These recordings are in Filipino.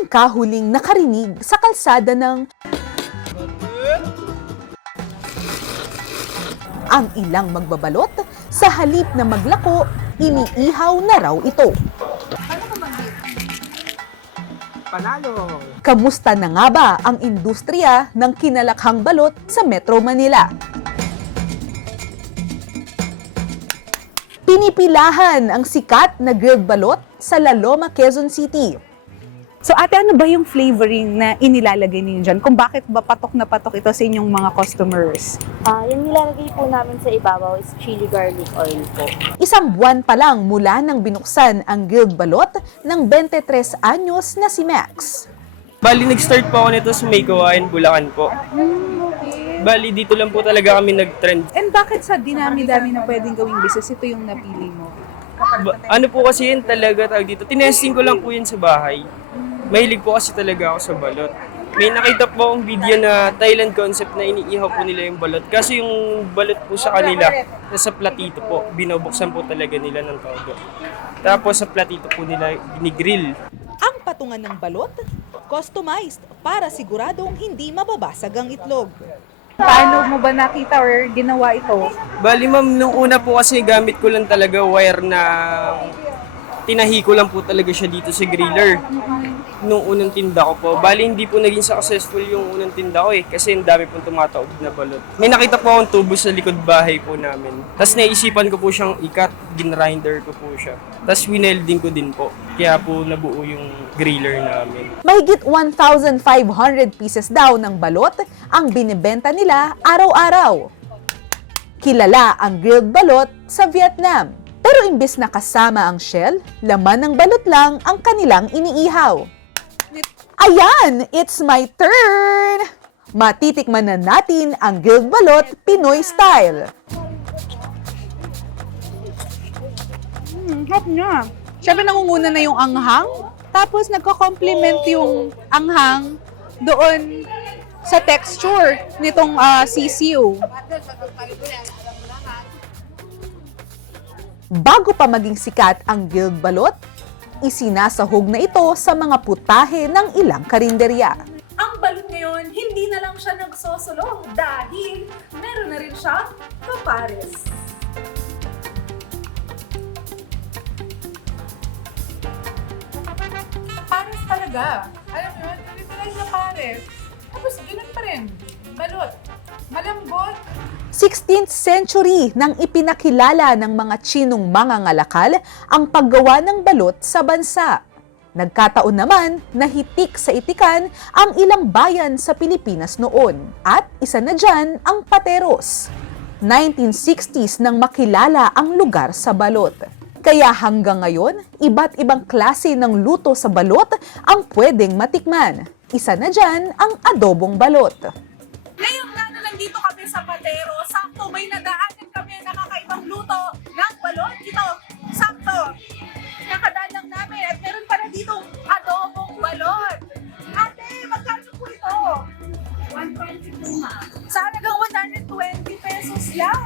Kailan ka huling nakarinig sa kalsada ng ang ilang magbabalot? Sa halip na maglako, iniihaw na raw ito. Panalo! Kamusta na nga ba ang industriya ng kinalakhang balot sa Metro Manila? Pinipilahan ang sikat na grilled balot sa La Loma, Quezon City. So ate, ano ba yung flavoring na inilalagay ninyo dyan? Kung bakit ba patok na patok ito sa inyong mga customers? Yung nilalagay po namin sa ibabaw is chili garlic oil po. Isang buwan pa lang mula nang binuksan ang grilled balot ng 23 anyos na si Max. Bali, nag-start po ako nito sa May Kawayan, Bulacan po. Okay. Bali, dito lang po talaga kami nag-trend. And bakit sa dinami-dami na pwedeng gawing business, ito yung napili mo? Ano po kasi yun talaga, tawag dito, tinesting ko lang po yun sa bahay. Mahilig po kasi talaga ako sa balot. May nakita po akong video na Thailand concept na iniihaw po nila yung balot. Kasi yung balot po sa kanila, nasa platito po, binubuksan po talaga nila ng todo. Tapos sa platito po nila, ginigrill. Ang patungan ng balot, customized para siguradong hindi mababasag ang itlog. Paano mo ba nakita or ginawa ito? Bali ma'am, nung una po kasi gamit ko lang talaga wire na tinahi ko lang po talaga siya dito sa griller. Nung unang tinda ko po. Bali, hindi po naging successful yung unang tinda ko kasi ang dami pong tumataob na balot. May nakita po akong tubo sa likod bahay po namin. Tapos naisipan ko po siyang ikat, ginrinder ko po siya. Tapos winelding ko din po. Kaya po nabuo yung griller namin. Mahigit 1,500 pieces daw ng balot ang binibenta nila araw-araw. Kilala ang grilled balot sa Vietnam. Pero imbes na kasama ang shell, laman ng balot lang ang kanilang iniihaw. Ayan! It's my turn! Matitikman na natin ang grilled balot Pinoy style. Hot niya. Siyempre nangunguna na yung anghang, tapos nagko-complement yung anghang doon sa texture nitong sisiu. Bago pa maging sikat ang grilled balot, isinasahog na ito sa mga putahe ng ilang karinderya. Ang balot ngayon, hindi na lang siya nagsosulong dahil meron na rin siya kapares. Pares talaga. Alam mo yun, literal na pares. Tapos ganun pa rin. Balot. Malambot. 16th century nang ipinakilala ng mga Tsinong mangangalakal ang paggawa ng balot sa bansa. Nagkataon naman na hitik sa itikan ang ilang bayan sa Pilipinas noon at isa na dyan ang Pateros. 1960s nang makilala ang lugar sa balot. Kaya hanggang ngayon, iba't ibang klase ng luto sa balot ang pwedeng matikman. Isa na dyan ang adobong balot. Ngayong na nandito kami sa Patero, sakto may nadaanan kami na kakaibang luto ng balot. Ito, sakto. Nakadaan lang namin at meron pala dito adobong balot. Ate, magkano po ito? 120 po ma. Sa halagang 120 pesos lang.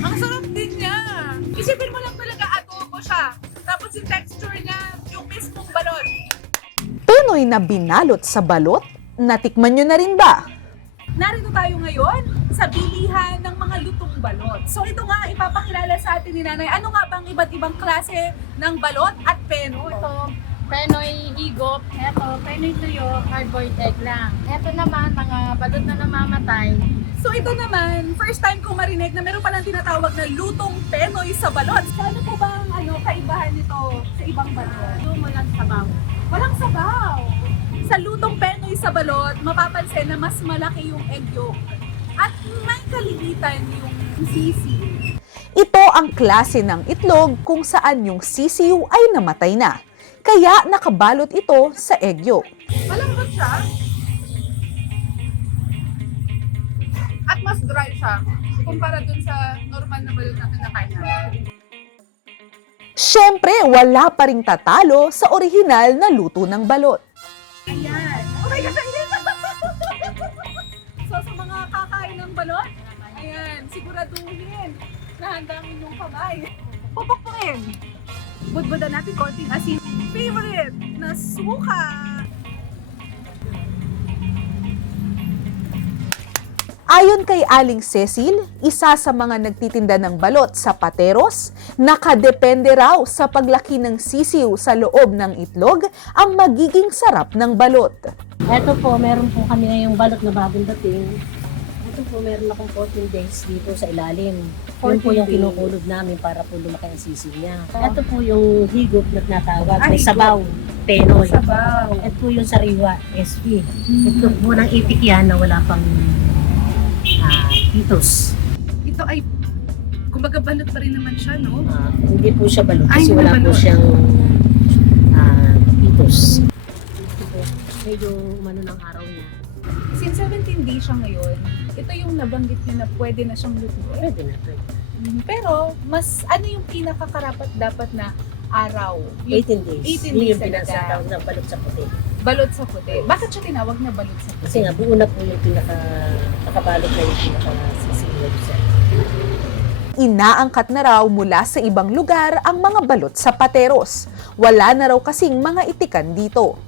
Ang sarap din niya. Isipin mo lang talaga adobo siya. Tapos yung texture niya, yung mismong balot. Pinoy na binalot sa balot, natikman nyo na rin ba? Narito tayo ngayon sa bilihan ng mga lutong balot. So ito nga ipapakilala sa atin ni Nanay. Ano nga bang iba't ibang klase ng balot at penoy? Ito, Penoy higop. Ito, Penoy tuyo, hard-boiled egg lang. Ito naman, mga balot na namamatay. So ito naman, first time kong marinig na meron palang tinatawag na lutong penoy sa balot. So ano po ba ang kaibahan nito sa ibang balot? Ito, walang sabaw. Walang sabaw! Sa lutong penoy sa balot, mapapansin na mas malaki yung egg yolk. At may kalimitan yung sisiw. Ito ang klase ng itlog kung saan yung sisiw ay namatay na. Kaya nakabalot ito sa egg yolk. Malambot siya. At mas dry siya. Kumpara dun sa normal na balot natin na kain natin. Siyempre, wala pa ring tatalo sa orihinal na luto ng balot. Ayan. Oh my gosh, ayan! So sa mga kakain ng balot, ayan, siguraduhin Nahandamin yung kamay. Pupukpukin. Budbudan natin konting asin. Favorite na suka. Ayon kay Aling Cecil, isa sa mga nagtitinda ng balot sa Pateros, nakadepende raw sa paglaki ng sisiw sa loob ng itlog ang magiging sarap ng balot. Ito po, meron po kami ngayong balot na bagong dating. Ito po, meron akong 14 days dito sa ilalim. Yun po yung kinukulog namin para po lumaki ang sisiw niya. Ito po yung higop na tinatawag. May sabaw, penoy. Ito po yung sariwa, SP. Ito po ng itik yan na wala pang pitos. Ito ay, kumbaga balot pa rin naman siya, no? Hindi po siya balot Ay, kasi hindi wala po balot. siyang pitos. Ito po, medyo umano ng araw niya. Since 17 days siya ngayon, ito yung nabanggit niya na pwede na siyang lutuin. Pwede na po. Pero, mas ano yung pinakakarapat dapat na araw? 18 days. 18 Yun days yung talaga. pinasatawag na balot sa puti. Balot sa puti. Bakit siya tinawag na balot sa puti? Kasi nga, buo na po yung nakabalot na yung pinaka-sisiwag siya. Inaangkat na raw mula sa ibang lugar ang mga balot sa Pateros. Wala na raw kasing mga itikan dito.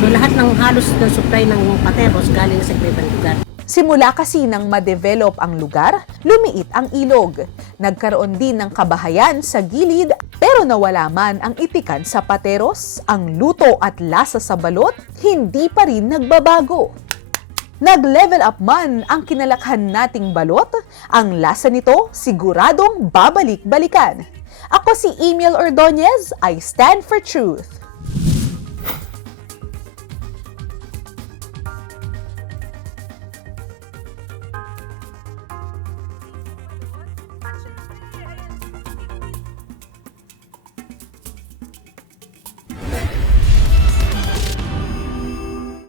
So lahat ng halos na supply ng Pateros galing sa ibang lugar. Simula kasi nang ma-develop ang lugar, lumiit ang ilog. Nagkaroon din ng kabahayan sa gilid, pero nawala man ang itikan sa Pateros, ang luto at lasa sa balot, hindi pa rin nagbabago. Nag-level up man ang kinalakhan nating balot, ang lasa nito siguradong babalik-balikan. Ako si Emil Ordonez, I stand for truth.